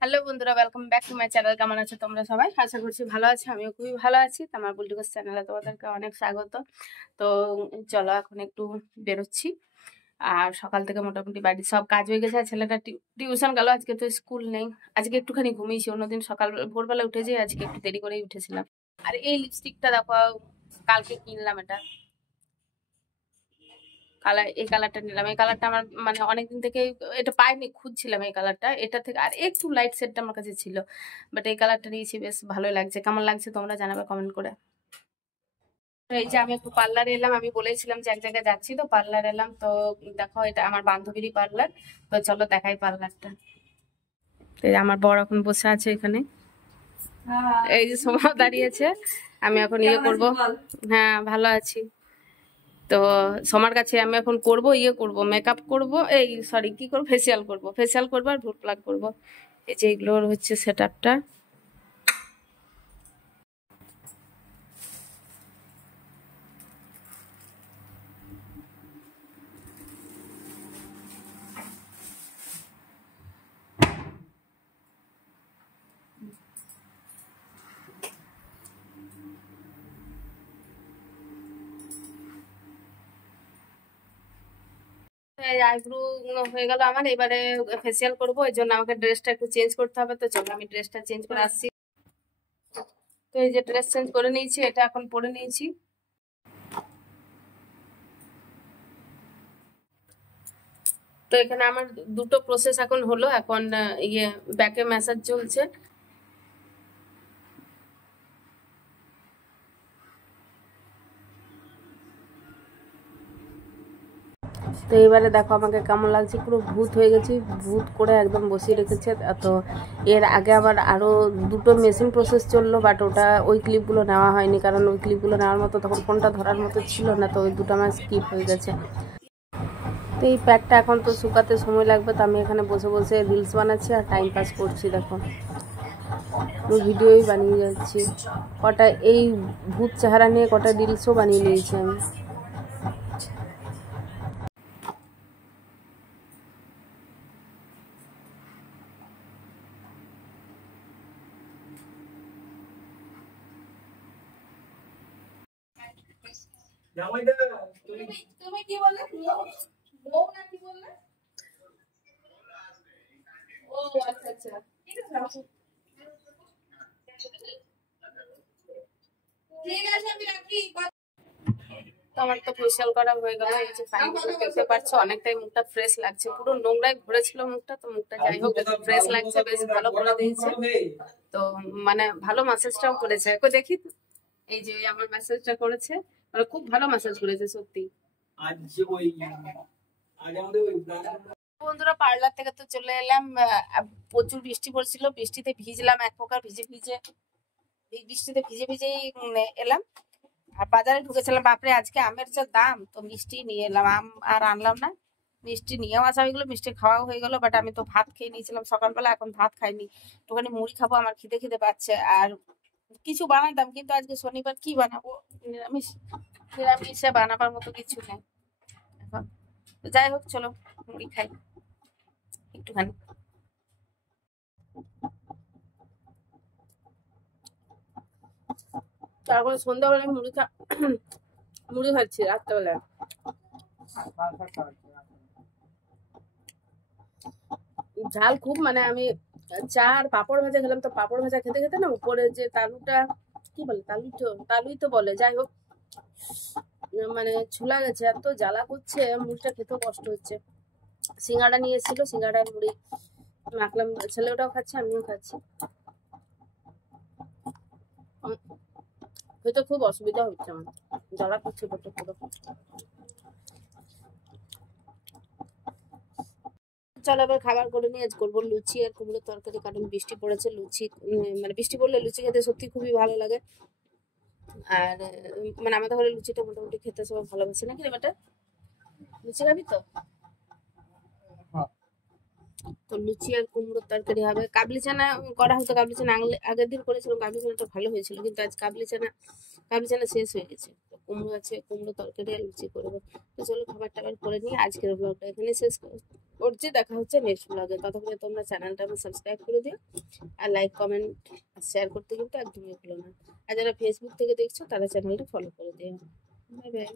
Hello বন্ধুরা, welcome back to my channel. কেমন আছো তোমরা সবাই? আশা করছি ভালো আছো। আমিও খুবই ভালো আছি। তো আমার বুলটুকস চ্যানেলে তোমাদেরকে অনেক স্বাগত। তো চলো এখন একটু বেরোচ্ছি। আর সকাল থেকে মোটামুটি বাড়ির সব কাজ হয়ে গেছে। আর ছেলেটা টিউশন গেল, আজকে তো স্কুল নেই। আজকে একটুখানি ঘুমিয়েছি, অন্যদিন সকাল ভোরবেলা উঠেছি, আজকে একটু দেরি করেই উঠেছিলাম। আর এই লিপস্টিকটা দেখো, কালকে কিনলাম এটা। এই কালারটা নিলাম। এই কালারটা আমার মানে অনেকদিন থেকে এটা পাইনি, খুঁজছিলাম এই কালারটা। এটা থেকে আর একটু লাইট শেডটা আমার কাছে ছিল, বাট এই কালারটা নিয়েছি, বেশ ভালোই লাগছে। কেমন লাগছে তোমরা জানাবে কমেন্ট করে। তো এই যে আমি একটু পার্লারে এলাম, আমি বলেছিলাম যে এক জায়গায় যাচ্ছি, তো পার্লার এলাম। তো দেখো, এটা আমার বান্ধবীরই পার্লার। তো চলো দেখাই পার্লারটা। এই যে আমার বর এখন বসে আছে এখানে, এই যে সোমা দাঁড়িয়েছে। আমি এখন ইয়ে করব। হ্যাঁ, ভালো আছি। তো সোমার কাছে আমি এখন করব, করব মেকআপ করব, এই সরি কি করব, ফেসিয়াল করব আর ভুট প্লাগ করব। এই যে এগুলোর হচ্ছে সেট আপটা। আইব্রু হয়ে গেল আমার, এবারে ফেসিয়াল করব। এই জন্য আমাকে ড্রেসটা একটু চেঞ্জ করতে হবে। তো চলো আমি ড্রেসটা চেঞ্জ করে আসছি। তো এই যে ড্রেস চেঞ্জ করে নিয়েছি, এটা এখন পরে নিয়েছি। তো এখানে আমার দুটো প্রসেস এখন হলো। এখন ব্যাকে ম্যাসাজ চলছে। তো এবারে দেখো আমাকে কেমন লাগছে, পুরো ভূত হয়ে গেছি, ভূত করে একদম বসিয়ে রেখেছে। তো এর আগে আবার আরও দুটো মেশিন প্রসেস চললো, বাট ওই ক্লিপগুলো নেওয়া হয়নি, কারণ ওই ক্লিপগুলো নেওয়ার মতো তখন ফোনটা ধরার মতো ছিল না। তো ওই দুটো আমার স্কিপ হয়ে গেছে। তো এই প্যাকটা এখন তো শুকাতে সময় লাগবে। তো আমি এখানে বসে বসে রিলস বানাচ্ছি আর টাইম পাস করছি। দেখো আমি ভিডিওই বানিয়ে যাচ্ছি। কটা এই ভূত চেহারা নিয়ে কটা রিলসও বানিয়ে নিয়েছি আমি। তুমি কি বললে? বউ না কি বললে? ও আচ্ছা আচ্ছা, ঠিক আছে। ঠিক আছে, আমি রাখি। তো আমার তো ফেসিয়াল করা হয়ে গেল। এই যে ফাইনালি দেখতে পাচ্ছ অনেকটাই মুখটা ফ্রেশ লাগছে, পুরো নোংরায় ভরেছিল মুখটা। তো মুখটা যাই হোক একটু ফ্রেশ লাগছে, বেশ ভালো করে দিয়েছে। তো মানে ভালো ম্যাসাজটাও করেছে, একটু দেখি। এই যে আমার ম্যাসাজটা করেছে, মানে খুব ভালো ম্যাসাজ করেছে সত্যি। বন্ধুরা, পার্লার থেকে তো চলে এলাম। প্রচুর বৃষ্টি পড়ছিল, বৃষ্টিতে ভিজলাম এক প্রকার, ভিজে ভিজে এই বৃষ্টিতে ভিজে ভিজেই এলাম। আর বাজারে ঢুকেছিলাম, বাপরে আজকে আমের যা দাম, তো মিষ্টি নিয়ে এলাম। আম আর আনলাম না, মিষ্টি নিয়েও আসা হয়ে গেলো, মিষ্টি খাওয়াও হয়ে গেলো। বাট আমি তো ভাত খেয়ে নিয়েছিলাম সকালবেলা, এখন ভাত খাইনি, একটুখানি মুড়ি খাবো, আমার খিদে খিদে পাচ্ছে। আর কিছু বানাতাম, কিন্তু আজকে শনিবার, কি বানাবো, নিরামিষ। নিরামিষে বানাবার মতো কিছু নেই এখন। তো যাই হোক, চলো মুড়ি খাই একটুখানি। তারপরে সন্ধ্যাবেলায় মুড়ি খাচ্ছি রাত্রেবেলায়। ঝাল খুব, মানে আমি চা আর পাঁপড় ভাজা খেলাম। তো পাঁপড় ভাজা খেতে খেতে না, উপরে যে তালুটা, কি বলে, তালুই তো বলে, যাই হোক, মানে ঝুলা গেছে, এত জ্বালা করছে, মুড়িটা খেতেও কষ্ট হচ্ছে। সিঙ্গাড়া নিয়ে এসেছিল, সিঙ্গাড়ার মুড়ি মাখলাম, ছেলে ওটাও খাচ্ছে, আমিও খাচ্ছি। খেতে খুব অসুবিধা হচ্ছে আমার, জ্বালা করছে পেটে পুরো। চলো এবার খাবার করে নিয়ে আজ করবো লুচি আর কুমড়োর তরকারি, কারণ বৃষ্টি পড়েছে। লুচি মানে বৃষ্টি পড়লে লুচি খেতে সত্যি খুবই ভালো লাগে। আর মানে আমাদের ঘরে লুচিটা মোটামুটি খেতে সবাই ভালোবাসে, নাকি রে বেটা? লুচি খাবি তো? তো লুচি আর কুমড়োর তরকারি হবে। কাবলি চানা করা হতো, কাবলি চানা আগের দিন করেছিলাম, কাবলি চানাটা ভালো হয়েছিল, কিন্তু আজ কাবলি চানা শেষ হয়ে গেছে। তো কুমড়ো আছে, কুমড়ো তরকারি আর লুচি করবো। তো চলো খাবার টাবার করে নিয়ে আজকের ব্লগটা এখানে শেষ করছি। দেখা হচ্ছে নেক্সট ব্লগে। ততক্ষণে তোমরা চ্যানেলটা আমার সাবস্ক্রাইব করে দিও, আর লাইক কমেন্ট আর শেয়ার করতে কিন্তু একদমই ভুলো না। আর যারা ফেসবুক থেকে দেখছো তারা চ্যানেলটা ফলো করে দিও। Bye bye.